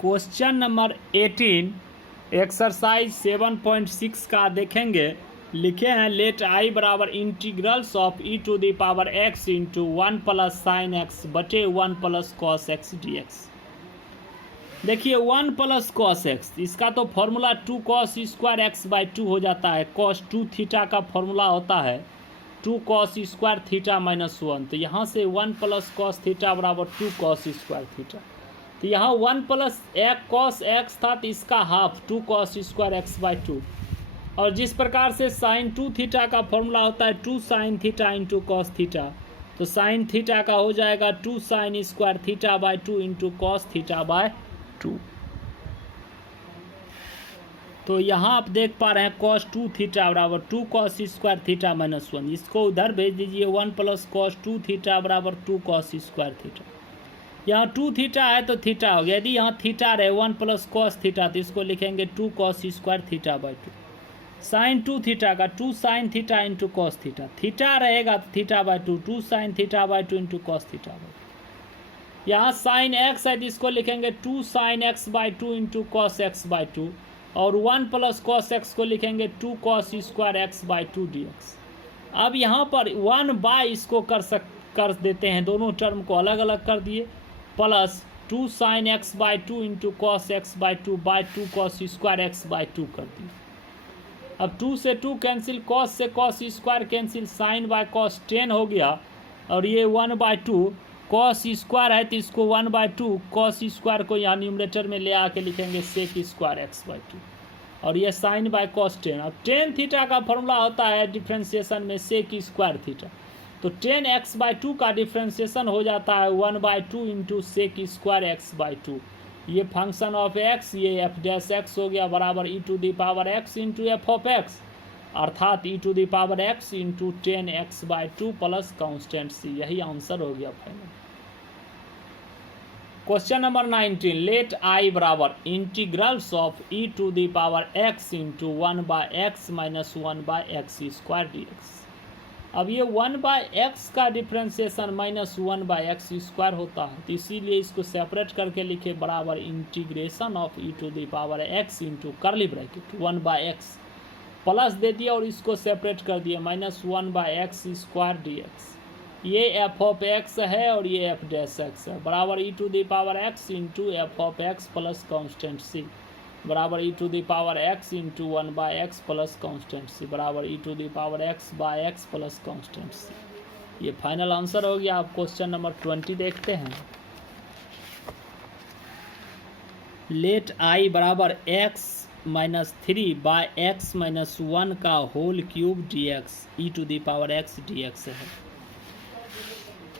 Question number 18 exercise 7.6 का देखेंगे। लिखे हैं लेट आई बराबर integrals of e to the power x into 1 plus sine x बटे 1 plus cos x d x. देखिए 1 प्लस कॉस एक्स, इसका तो formula 2 cos square x by 2 हो जाता है। कॉस 2 थीटा का फॉर्मूला होता है 2 कॉस स्क्वायर थीटा माइनस 1। तो यहाँ से 1 प्लस कॉस थीटा बराबर 2 कॉस स्क्वायर थीटा। तो यहाँ 1 प्लस एक कॉस एक्स था तो इसका half 2 cos square x by 2। और जिस प्रकार से साइन 2 थीटा का फॉर्मूला होता है 2 sine theta into cos theta, तो साइन थीटा का हो जाएगा 2 sine square theta by 2 into cos theta by 2। तो यहाँ आप देख पा रहे हैं कॉस 2 थीटा बराबर 2 कॉस स्क्वायर थीटा माइनस 1। इसको उधर भेज दीजिए 1 प्लस कॉस 2 थीटा बराबर 2 कॉस स्क्वायर थीटा। यहाँ 2 थीटा है तो थीटा हो गया। यदि यहाँ थीटा रहे 1 प्लस कॉस थीटा तो इसको लिखेंगे 2 cos square theta by 2। Sine 2 theta का 2 sine theta into cos theta, theta रहेगा तो theta by 2, 2 sine theta by 2 into cos theta by 2। यहाँ साइन एक्स है तो इसको लिखेंगे 2 sine x by 2 into cos x by 2। और 1 प्लस कॉस एक्स को लिखेंगे 2 cos square x by 2 d x. अब यहाँ पर 1 बाई इसको कर देते हैं, दोनों टर्म को अलग अलग कर दिए, plus 2 sine x by 2 into cos x by 2 by 2 cos square x by 2 कर दिए। अब 2 से 2 कैंसिल, कॉस से cos square cancel, sine by cos 10 हो गया। और ये 1 बाई 2 कॉस स्क्वायर है तो इसको 1 बाई 2 कॉस स्क्वायर को यहाँ न्यूमरेटर में ले आके लिखेंगे सेक स्क्वायर एक्स बाई 2। और ये साइन बाय कॉस 10। अब 10 थीटा का फॉर्मूला होता है डिफ्रेंशिएशन में सेक स्क्वायर थीटा। तो 10 एक्स बाई 2 का डिफ्रेंशिएशन हो जाता है 1 by 2 into sec square x by 2। ये फंक्शन ऑफ एक्स, ये एफ डैश एक्स हो गया बराबर e to the power x into f of x, अर्थात e to the power x into 10 x by 2 plus constant C. यही answer हो गया final. Question number 19 let आई बराबर integrals of e to the power x into 1 by x minus 1 by x square d x. अब ये 1 by x का differentiation minus 1 by x square होता है, तो इसीलिए इसको सेपरेट करके लिखे बराबर integration of e to the power x into करली ब्रैकेट 1 बाई एक्स प्लस दे दिया और इसको सेपरेट कर दिया minus 1 by x square d x. ये एफ ऑफ एक्स है और ये एफ डैश एक्स है बराबर e to the power x into f of x plus constant C बराबर e to the power x into 1 by x plus constant C बराबर e to the power x by x plus constant C. ये final answer हो गया। आप question number 20 देखते हैं। Let आई बराबर x minus 3 by x minus 1 का whole cube d x e to the power x d x है।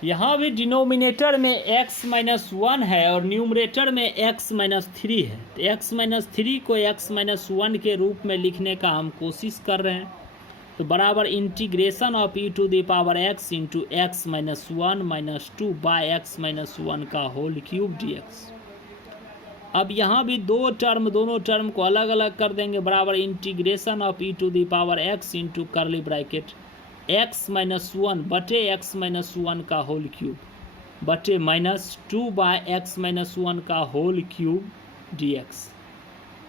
यहाँ भी डिनोमिनेटर में x माइनस 1 है और न्यूमरेटर में x माइनस 3 है। तो x माइनस 3 को x माइनस 1 के रूप में लिखने का हम कोशिश कर रहे हैं। तो बराबर integration of e to the power x into x minus 1 minus 2 by x minus 1 का होल क्यूब डी एक्स। अब यहाँ भी दोनों टर्म को अलग अलग कर देंगे बराबर integration of e to the power x into करली ब्रैकेट एक्स माइनस 1 बटे एक्स माइनस 1 का होल क्यूब बटे माइनस 2 बाय एक्स माइनस 1 का whole cube d x.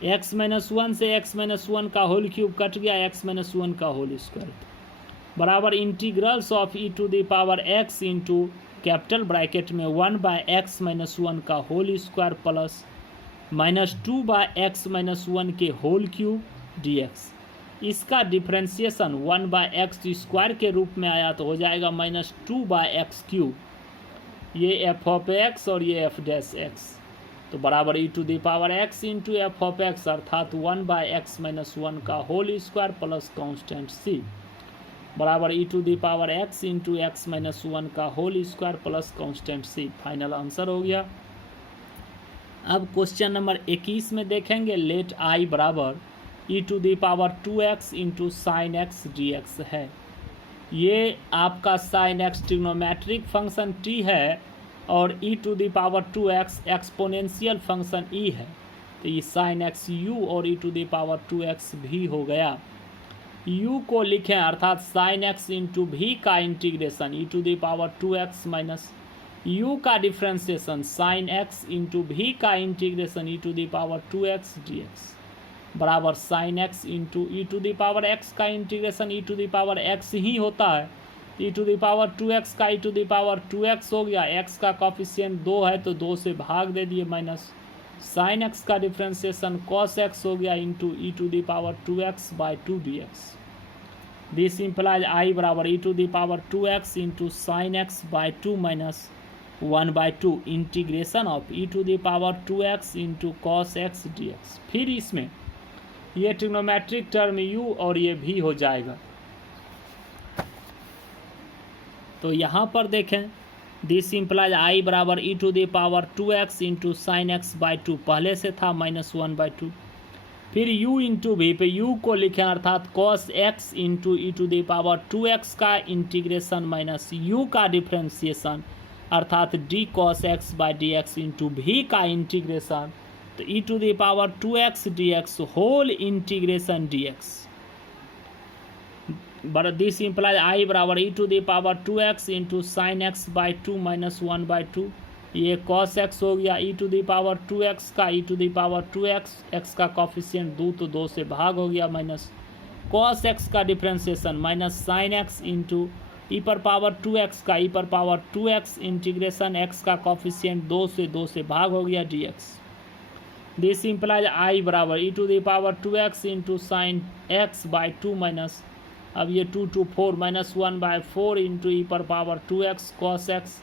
X minus 1 से एक्स माइनस 1 का होल क्यूब कट गया, एक्स माइनस 1 का whole square बराबर integrals of e to the power x into capital bracket में 1 by x minus 1 का whole square plus minus 2 by x minus 1 के whole cube d x. इसका differentiation 1 by x square के रूप में आया तो हो जाएगा माइनस 2 बाय एक्स क्यूब, ये एफ ऑफ एक्स और ये एफ डैश एक्स। तो बराबर e to the power x into f of x अर्थात 1 बाय एक्स माइनस 1 का whole square plus constant C बराबर e to the power x into x minus 1 का whole square plus constant C. Final answer हो गया। अब question number 21 में देखेंगे let आई बराबर e to the power 2x into sine x d x है। ये आपका sine x trigonometric function t है और e to the power 2x exponential function e है। तो ये साइन एक्स u और e to the power 2x भी हो गया। u को लिखें अर्थात साइन एक्स इंटू भी का integration e to the power 2x minus u का डिफ्रेंसिएशन साइन x इंटू भी का integration e to the power 2x dx बराबर sine x into e to the power x का integration e to the power x ही होता है। e to the power 2x का e to the power 2x हो गया, x का coefficient 2 है तो 2 से भाग दे दिए माइनस साइन x का डिफ्रेंसिएशन कॉस x हो गया into e to the power 2x by 2 dx। This implies i बराबर e to the power 2x into sine x by 2 minus 1/2 integration of e to the power 2x into cos x dx। फिर इसमें ये trigonometric term u और ये v हो जाएगा। तो यहाँ पर देखें दिस इम्प्लाइज i बराबर e to the power 2x into sine x by 2 पहले से था माइनस 1/2। फिर u इंटू वी पे u को लिखें अर्थात cos x into e to the power 2x का इंटीग्रेशन माइनस u का डिफ्रेंसिएशन अर्थात d cos x by d x into भी का इंटीग्रेशन तो e to the power 2x dx whole integration dx this implies i बराबर e to the power 2x into sine x by 2 minus 1/2। ये cos x हो गया e to the power 2x का e to the power 2x x का coefficient 2 तो 2 से भाग हो गया माइनस कॉस x का differentiation minus sine x into e पर पावर 2x का ई पर पावर 2x इंटीग्रेशन x का कॉफिशिएंट 2 से भाग हो गया dx। दिस इम्प्लाइज i बराबर e to the power 2x into sine x by 2 minus अब ये 2 to 4 माइनस 1/4 इंटू ई पर power 2x cos x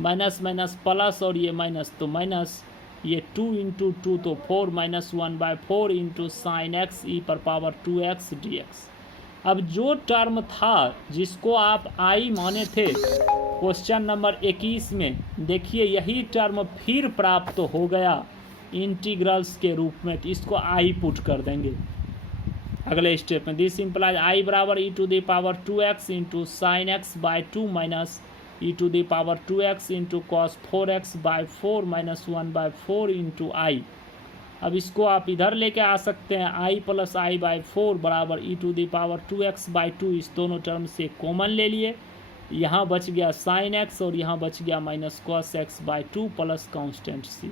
minus minus plus और ये माइनस तो माइनस ये 2 इंटू 2 तो 4 माइनस 1/4 इंटू साइन x ई पर पावर 2x dx। अब जो टर्म था जिसको आप i माने थे क्वेश्चन नंबर 21 में देखिए यही टर्म फिर प्राप्त हो गया इंटीग्रल्स के रूप में, तो इसको i पुट कर देंगे अगले स्टेप में। दिस इम्प्लाइज i बराबर e to the power 2x into sine x by 2 minus e to the power 2x into cos 4x by 4 minus 1/4 into I. अब इसको आप इधर लेके आ सकते हैं i प्लस आई बाई 4 बराबर e to the power 2x by 2 इस दोनों टर्म से कॉमन ले लिए, यहाँ बच गया साइन x और यहाँ बच गया minus cos x by 2 plus constant c।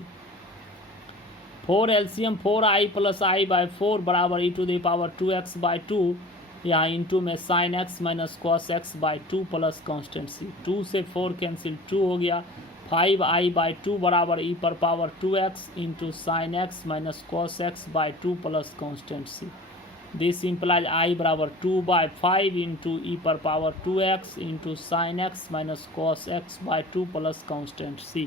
4 LCM 4i plus i by 4 बराबर e to the power 2x by 2 यहाँ इंटू में sine x minus cos x by 2 plus constant c। 2 से 4 कैंसिल 2 हो गया 5i बाई 2 बराबर e पर power 2x into sine x minus cos x by 2 plus constant c। This implies i बराबर 2/5 into e पर power 2x into sine x minus cos x by 2 plus constant c।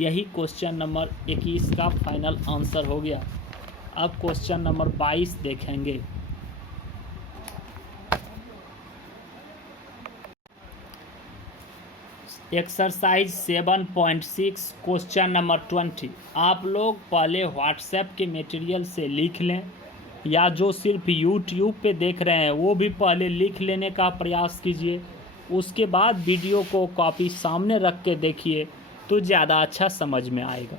यही question number 21 का final answer हो गया। अब question number 22 देखेंगे। Exercise 7.6 question number 20। आप लोग पहले व्हाट्सएप के मटेरियल से लिख लें या जो सिर्फ यूट्यूब पे देख रहे हैं वो भी पहले लिख लेने का प्रयास कीजिए, उसके बाद वीडियो को कॉपी सामने रख के देखिए तो ज़्यादा अच्छा समझ में आएगा।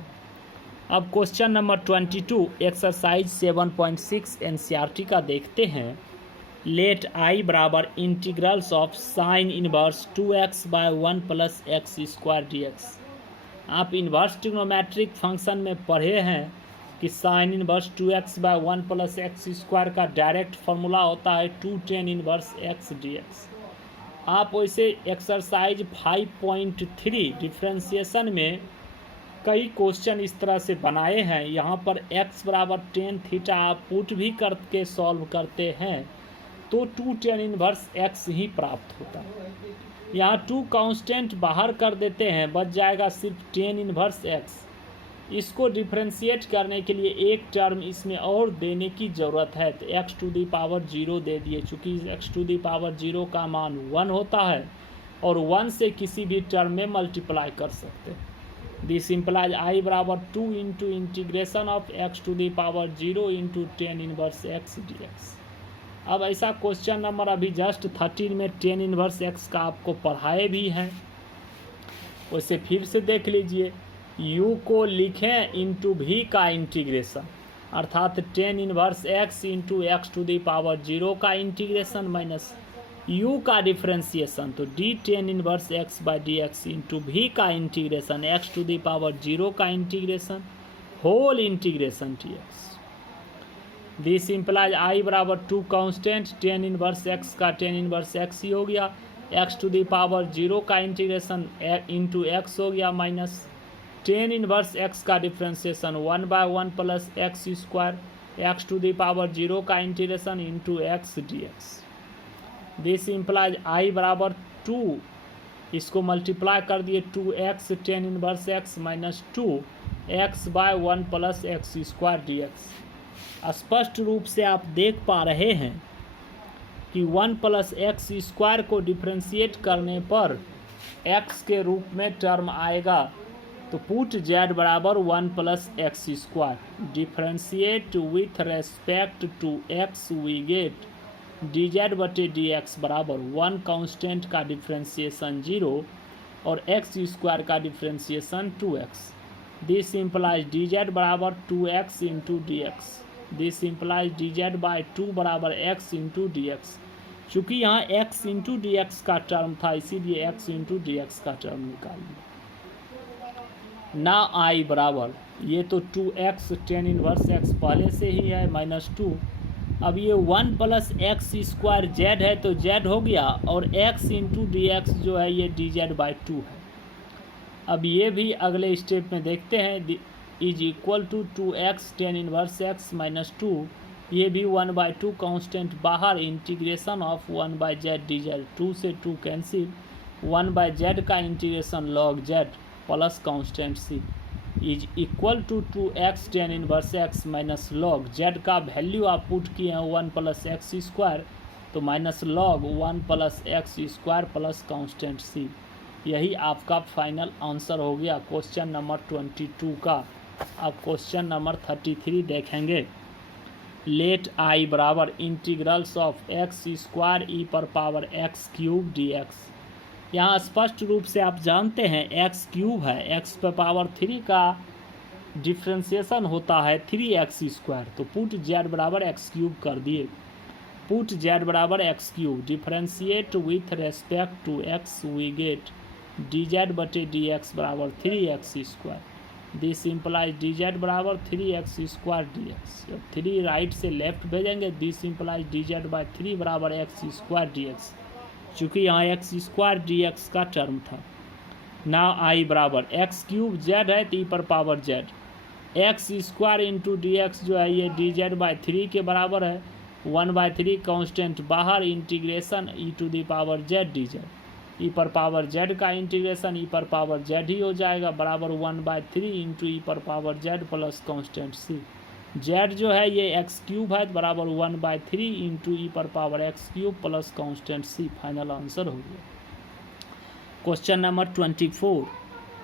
अब क्वेश्चन नंबर 22 एक्सरसाइज 7.6 एनसीईआरटी का देखते हैं। लेट i बराबर integrals of sine inverse 2x by 1 plus x square dx। आप इन्वर्स ट्रिग्नोमेट्रिक फंक्शन में पढ़े हैं कि sine inverse 2x by 1 plus x square का डायरेक्ट फार्मूला होता है 2 tan इनवर्स x dx। आप वैसे एक्सरसाइज 5.3 डिफ्रेंसिएशन में कई क्वेश्चन इस तरह से बनाए हैं। यहाँ पर x बराबर tan थीटा आप पुट भी करके सॉल्व करते हैं तो 2 tan इनवर्स x ही प्राप्त होता है। यहाँ 2 कांस्टेंट बाहर कर देते हैं, बच जाएगा सिर्फ tan इनवर्स x। इसको डिफ्रेंशिएट करने के लिए एक टर्म इसमें और देने की ज़रूरत है तो x टू दी पावर 0 दे दिए, चूँकि x टू दी पावर 0 का मान 1 होता है और 1 से किसी भी टर्म में मल्टीप्लाई कर सकते हैं। दिस इम्प्लाइज i बराबर 2 into integration of x to the power 0 into tan inverse x dx। अब ऐसा क्वेश्चन नंबर अभी जस्ट 13 में tan इनवर्स x का आपको पढ़ाए भी हैं, वैसे फिर से देख लीजिए। u को लिखें इंटू भी का इंटीग्रेशन अर्थात tan inverse x into x to the power 0 का इंटीग्रेशन माइनस u का डिफ्रेंसिएशन तो d tan inverse x by d x into v का integration x to the power 0 का integration whole integration t x. This implies I बराबर 2 constant tan inverse x का tan inverse x ही हो गया, x to the power 0 का integration into x हो गया माइनस टेन इनवर्स एक्स का differentiation 1/1 plus x square x to the power 0 का integration into x d x. This implies I बराबर 2, इसको मल्टीप्लाई कर दिए 2x tan inverse x minus 2x/1 plus x square d x. स्पष्ट रूप से आप देख पा रहे हैं कि 1 प्लस एक्स स्क्वायर को डिफ्रेंशिएट करने पर x के रूप में टर्म आएगा, तो पुट z बराबर 1 plus x square differentiate with respect to x we get d z बटे डी एक्स बराबर 1 कांस्टेंट का डिफ्रेंशिएशन 0 और एक्स स्क्वायर का differentiation 2x। This implies d z बराबर 2x into d x. This implies d z by 2 बराबर x into d x. चूँकि यहाँ x into d x का टर्म था इसीलिए x इंटू डी एक्स का टर्म निकाल लिया। ना आई बराबर ये तो 2x टेन इनवर्स x पहले से ही है माइनस 2, अब ये 1 प्लस एक्स स्क्वायर जेड है तो जेड हो गया और x इंटू डी एक्स जो है ये डी जेड बाई 2 है। अब ये भी अगले स्टेप में देखते हैं, is equal to 2x tan inverse x minus 2, ये भी 1/2 कांस्टेंट बाहर integration of 1/z D Z 2 से 2 कैंसिल 1/z का integration log z plus constant c is equal to 2x tan inverse x minus log z का value आप put किए हैं 1 plus x square तो minus log 1 plus x square plus constant c। यही आपका final answer हो गया question number 22 का। अब क्वेश्चन नंबर 33 देखेंगे। लेट आई बराबर integrals of x square e पर power x cube d x. यहाँ स्पष्ट रूप से आप जानते हैं एक्स क्यूब है, एक्स पर पावर 3 का डिफ्रेंसिएशन होता है 3x स्क्वायर, तो पुट जेड बराबर एक्स क्यूब कर दिए। पुट जेड बराबर x cube differentiate with respect to x we get d z बटे डी एक्स बराबर 3x square. This implies d z बराबर 3x स्क्वायर डी एक्स। जब 3 right से लेफ्ट भेजेंगे this implies d z by 3 बराबर x square d x, चूँकि यहाँ x square d x का टर्म था। नाउ आई बराबर एक्स क्यूब जेड है तो ई पर power Z x square into d x जो है ये डी जेड बाई 3 के बराबर है, 1/3 कांस्टेंट बाहर integration e to the power z d z, e पर पावर जेड का इंटीग्रेशन ई पर पावर जेड ही हो जाएगा बराबर 1/3 इंटू ई पर पावर जेड प्लस कांस्टेंट सी। जेड जो है ये एक्स क्यूब है बराबर 1/3 इंटू ई पर power x cube plus constant C. Final answer हो गया। Question number 24।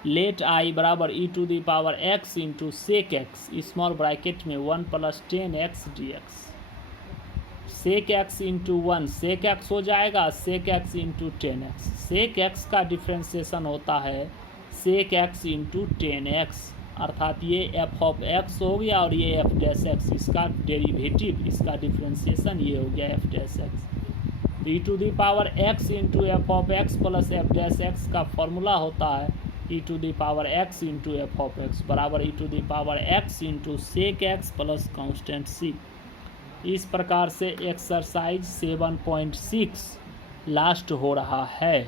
लेट आई बराबर e to the power x into sec x small bracket में 1 plus 10x d x. Sec x into 1 sec x हो जाएगा, sec x into 10x। Sec x का differentiation होता है सेक x into 10x, अर्थात ये f of x हो गया और ये एफ डैश एक्स, इसका डेरिवेटिव इसका डिफ्रेंसिएशन ये हो गया f dash x. E to the power x into f of x plus f dash x का फॉर्मूला होता है e to the power x into f of x बराबर e to the power x into sec x plus constant C. इस प्रकार से exercise 7.6 last हो रहा है।